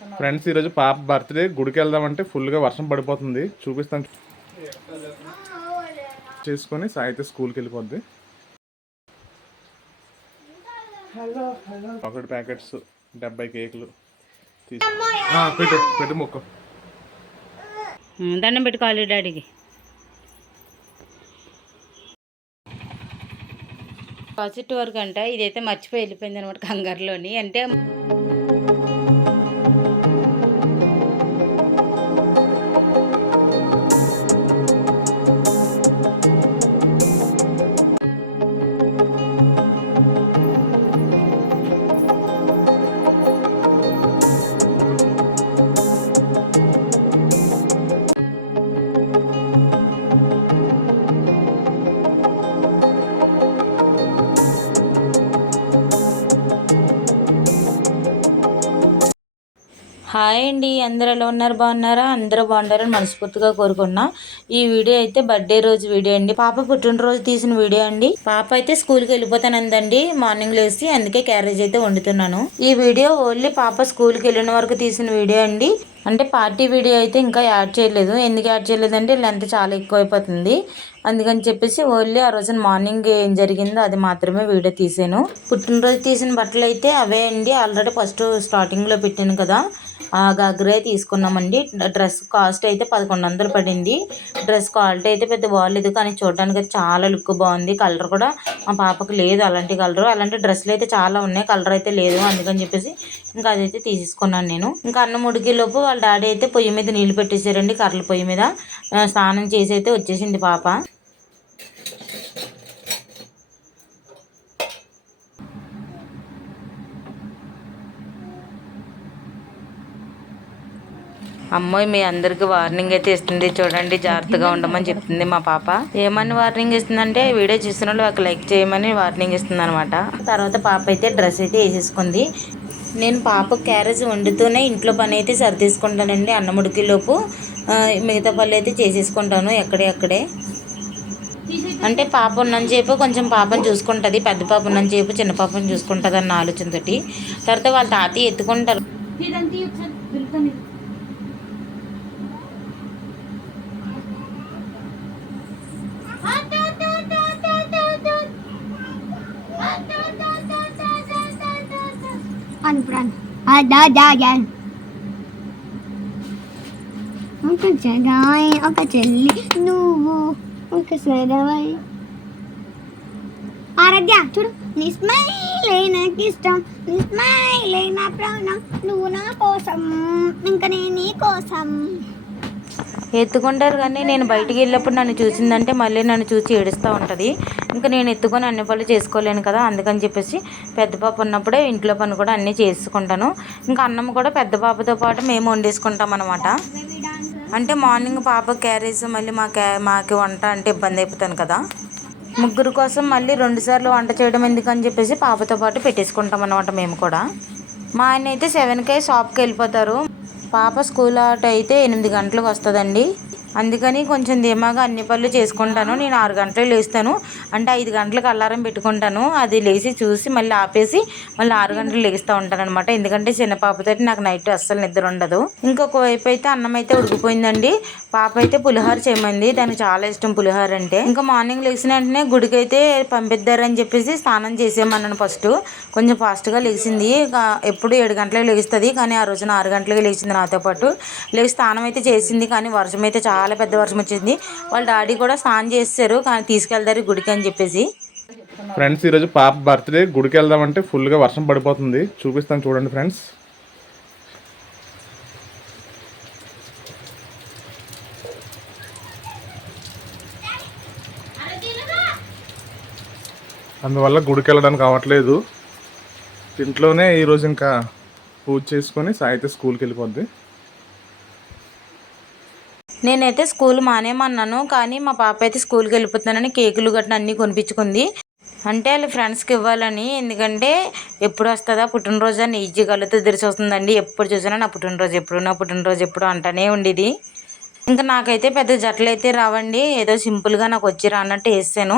Friends ఈరోజు పాప birthday, గుడికి వెళ్దామంటే ఫుల్గా వర్షం పడిపోతుంది. చూపిస్తాను చేసుకొని సాయితే స్కూల్కి వెళ్ళిపోద్ది. ఒకటి ప్యాకెట్స్ 70 కేకులు పెట్టు పెట్టు మొక్క దండం పెట్టుకోవాలి డాడీకి. పాజిటివ్ వరకు అంట ఇదైతే మర్చిపోయి వెళ్ళిపోయింది అనమాట కంగారులోని. అంటే హాయ్ అండి, అందరూ ఎలా ఉన్నారు? బాగున్నారా? అందరూ బాగుంటారని మనస్ఫూర్తిగా కోరుకున్నా. ఈ వీడియో అయితే బర్త్డే రోజు వీడియో అండి, పాప పుట్టినరోజు తీసిన వీడియో అండి. పాప అయితే స్కూల్కి వెళ్ళిపోతానందండి మార్నింగ్ లేసి, అందుకే క్యారేజ్ అయితే వండుతున్నాను. ఈ వీడియో ఓన్లీ పాప స్కూల్కి వెళ్ళిన వరకు తీసిన వీడియో అండి. అంటే పార్టీ వీడియో అయితే ఇంకా యాడ్ చేయలేదు. ఎందుకు యాడ్ చేయలేదంటే లెంత్ చాలా ఎక్కువ అయిపోతుంది, అందుకని చెప్పేసి ఓన్లీ ఆ రోజున మార్నింగ్ ఏం జరిగిందో అది మాత్రమే వీడియో తీసాను. పుట్టినరోజు తీసిన బట్టలు అయితే అవే అండి. ఆల్రెడీ ఫస్ట్ స్టార్టింగ్లో పెట్టాను కదా, ఆ గగ్రే తీసుకున్నామండి. డ్రెస్ కాస్ట్ అయితే 1100 పడింది. డ్రెస్ క్వాలిటీ అయితే పెద్ద బాగాలేదు, కానీ చూడడానికి అయితే చాలా లుక్ బాగుంది. కలర్ కూడా మా పాపకు లేదు అలాంటి కలర్. అలాంటి డ్రెస్సులు అయితే చాలా ఉన్నాయి, కలర్ అయితే లేదు. అందుకని చెప్పేసి ఇంకా అదైతే తీసుకున్నాను నేను. ఇంకా అన్నం ఉడికేలోపు వాళ్ళ డాడీ అయితే పొయ్యి మీద నీళ్ళు పెట్టేశారండి, కర్రల పొయ్యి మీద. స్నానం చేసి అయితే వచ్చేసింది పాప. అమ్మాయి మీ అందరికి వార్నింగ్ అయితే ఇస్తుంది చూడండి, జాగ్రత్తగా ఉండమని చెప్తుంది మా పాప. ఏమని వార్నింగ్ ఇస్తుందంటే వీడియో చూసిన వాళ్ళు ఒక లైక్ చేయమని వార్నింగ్ ఇస్తుంది అనమాట. తర్వాత పాప అయితే డ్రెస్ అయితే వేసేసుకుంది. నేను పాప క్యారేజ్ వండుతూనే ఇంట్లో పని అయితే సర్దేసుకుంటానండి. అన్నముడికిలోపు మిగతా పనులు అయితే చేసేసుకుంటాను ఎక్కడే. అంటే పాప ఉన్నంతసేపు కొంచెం పాపను చూసుకుంటుంది, పెద్ద పాప ఉన్నంతసేపు చిన్న పాపను చూసుకుంటుంది అన్న ఆలోచనతోటి. తర్వాత వాళ్ళ తాతయ్య ఎత్తుకుంటారు. ఒక జగాయ్ ఒక చెల్లి నువ్వు ఒక సరవై. ఆరాధ్య చూడు, నీ స్మైలే నాకు ఇష్టం, నీ స్మైలే నా ప్రాణం, నువ్వు నా కోసం ఇంకా నేను నీ కోసం. ఎత్తుకుంటారు, కానీ నేను బయటికి వెళ్ళినప్పుడు నన్ను చూసిందంటే మళ్ళీ నన్ను చూసి ఏడుస్తూ ఉంటుంది. ఇంకా నేను ఎత్తుకొని అన్ని పనులు చేసుకోలేను కదా, అందుకని చెప్పేసి పెద్ద పాప ఉన్నప్పుడే ఇంట్లో పని కూడా అన్నీ చేసుకుంటాను. ఇంకా అన్నం కూడా పెద్ద పాపతో పాటు మేము వండేసుకుంటాం అనమాట. అంటే మార్నింగ్ పాప క్యారేజ్ మళ్ళీ మాకు వంట అంటే ఇబ్బంది అయిపోతాను కదా, ముగ్గురు కోసం మళ్ళీ 2 సార్లు వంట చేయడం ఎందుకని చెప్పేసి పాపతో పాటు పెట్టేసుకుంటాం అనమాట మేము కూడా. మా ఆయన అయితే 7కే షాప్కి వెళ్ళిపోతారు. పాప స్కూల్ అవుట్ అయితే 8 గంటలకు వస్తుందండి. అందుకని కొంచెం ధీమాగా అన్ని పనులు చేసుకుంటాను. నేను 6 గంటలకు లేస్తాను, అంటే 5 గంటలకు అలారం పెట్టుకుంటాను. అది లేచి చూసి మళ్ళీ ఆపేసి మళ్ళీ 6 గంటలకు లేస్తూ ఉంటాను అనమాట. ఎందుకంటే చిన్న పాపతో నాకు నైట్ అస్సలు నిద్ర ఉండదు. ఇంకొక వైపు అయితే అన్నం అయితే ఉడికిపోయిందండి. పాప అయితే పులిహోర చేయమంది, దానికి చాలా ఇష్టం పులిహోర అంటే. ఇంకా మార్నింగ్ లేచిన వెంటనే గుడికి అయితే పంపిద్దారని చెప్పేసి స్నానం చేసేయమన్నాను. ఫస్ట్ కొంచెం ఫాస్ట్గా లేచింది, ఎప్పుడు 7 గంటలకు లేస్తుంది, కానీ ఆ రోజున 6 గంటలకు లేచింది నాతో పాటు. లేచి స్నానం అయితే చేసింది, కానీ వర్షం అయితే చాలా పెద్ద వర్షం వచ్చింది. వాళ్ళ డాడీ కూడా స్నానం చేస్తారు, కానీ తీసుకెళ్తారు గుడికి అని చెప్పేసి. ఫ్రెండ్స్ ఈరోజు పాప బర్త్డే, గుడికి వెళ్దామంటే ఫుల్గా వర్షం పడిపోతుంది. చూపిస్తాను చూడండి ఫ్రెండ్స్. అందువల్ల గుడికి వెళ్ళడానికి అవ్వట్లేదు. ఇంట్లోనే ఈరోజు ఇంకా పూజ చేసుకొని సాయితే స్కూల్కి వెళ్ళిపోద్ది. నేనైతే స్కూల్ మానేమన్నాను, కానీ మా పాప అయితే స్కూల్కి వెళ్ళిపోతున్నానని కేకులు గట్రా అన్నీ కొనిపించుకుంది. అంటే వాళ్ళ ఫ్రెండ్స్కి ఇవ్వాలని. ఎందుకంటే ఎప్పుడు వస్తుందా పుట్టినరోజు అని ఈజీ కళ్ళతో తెరిచి వస్తుందండి. ఎప్పుడు చూసినా నా పుట్టినరోజు ఎప్పుడు అంటానే ఉండేది. ఇంకా నాకైతే పెద్ద జట్లు అయితే రావండి, ఏదో సింపుల్గా నాకు వచ్చి రానట్టు వేసాను.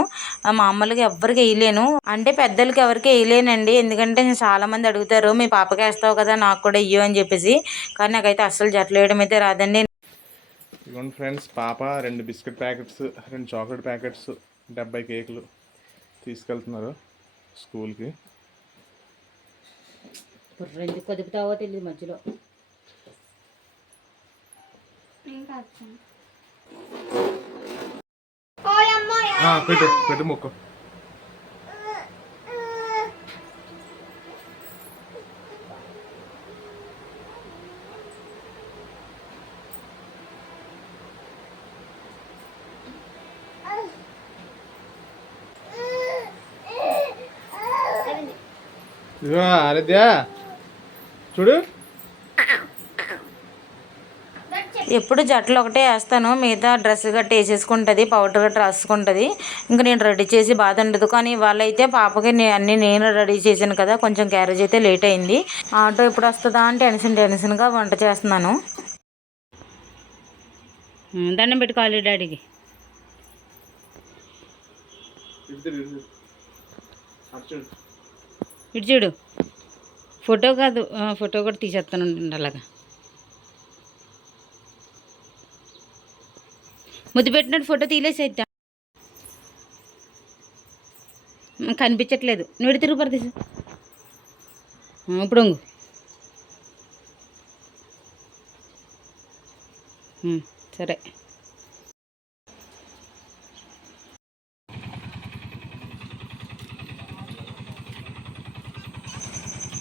మామూలుగా ఎవరికి వేయలేను, అంటే పెద్దలకి ఎవరికి వేయలేనండి. ఎందుకంటే చాలామంది అడుగుతారు మీ పాపకి వేస్తావు కదా నాకు కూడా ఇయ్యు అని చెప్పేసి, కానీ నాకైతే అస్సలు జట్లు వేయడం అయితే రాదండి. ఇదిగోండి ఫ్రెండ్స్, పాప 2 బిస్కెట్ ప్యాకెట్స్, 2 చాక్లెట్ ప్యాకెట్స్, 70 కేకులు తీసుకెళ్తున్నారు స్కూల్కి. ఎందుకు కదుపుతావో తెలియదు మధ్యలో. పెట్టు పెట్టు మొక్క. ఇదిగో ఆరాధ్య చూడు, ఎప్పుడు జట్లు ఒకటే వేస్తాను, మిగతా డ్రెస్ గట్ట వేసేసుకుంటుంది, పౌడర్ గట్ట రాసుకుంటుంది. ఇంకా నేను రెడీ చేసి బాధ ఉండదు. కానీ వాళ్ళైతే పాపకి అన్నీ నేను రెడీ చేశాను కదా, కొంచెం క్యారేజ్ అయితే లేట్ అయింది. ఆటో ఎప్పుడు వస్తుందా అని టెన్షన్గా వంట చేస్తున్నాను. దండం పెట్టుకోవాలి డాడీకి. ఇటు చూడు, ఫోటో కాదు, ఫోటో కూడా తీసేస్తాను అలాగా. ముద్దు పెట్టినట్టు ఫోటో తీలేసేద్దా, కనిపించట్లేదు. నువ్వు తిరుగు పడతీసు. ఇప్పుడు సరే.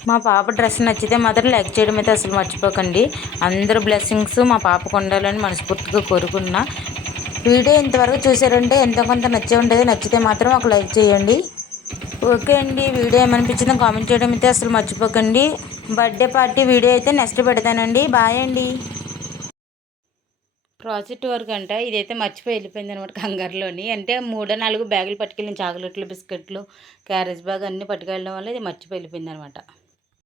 మా పాప డ్రెస్ నచ్చితే మాత్రం లైక్ చేయడం అయితే అసలు మర్చిపోకండి. అందరూ బ్లెస్సింగ్స్ మా పాపకు ఉండాలని మనస్ఫూర్తిగా కోరుకున్నా. వీడియో ఇంతవరకు చూసారంటే ఎంతో కొంత నచ్చే ఉంటుంది. నచ్చితే మాత్రం ఒక లైక్ చేయండి. ఓకే అండి, వీడియో ఏమనిపించిందో కామెంట్ చేయడం అయితే అసలు మర్చిపోకండి. బర్త్డే పార్టీ వీడియో అయితే నెక్స్ట్ పెడతానండి. బాయ్ అండి. ప్రాజెక్ట్ వర్క్ అంట, ఇదైతే మర్చిపోయి వెళ్ళిపోయింది అనమాట కంగారులోని. అంటే 3-4 బ్యాగులు పట్టుకెళ్ళిన చాక్లెట్లు, బిస్కెట్లు, క్యారేజ్ బ్యాగ్ అన్నీ పట్టుకెళ్ళడం వల్ల ఇది మర్చిపోయి వెళ్ళిపోయింది అనమాట.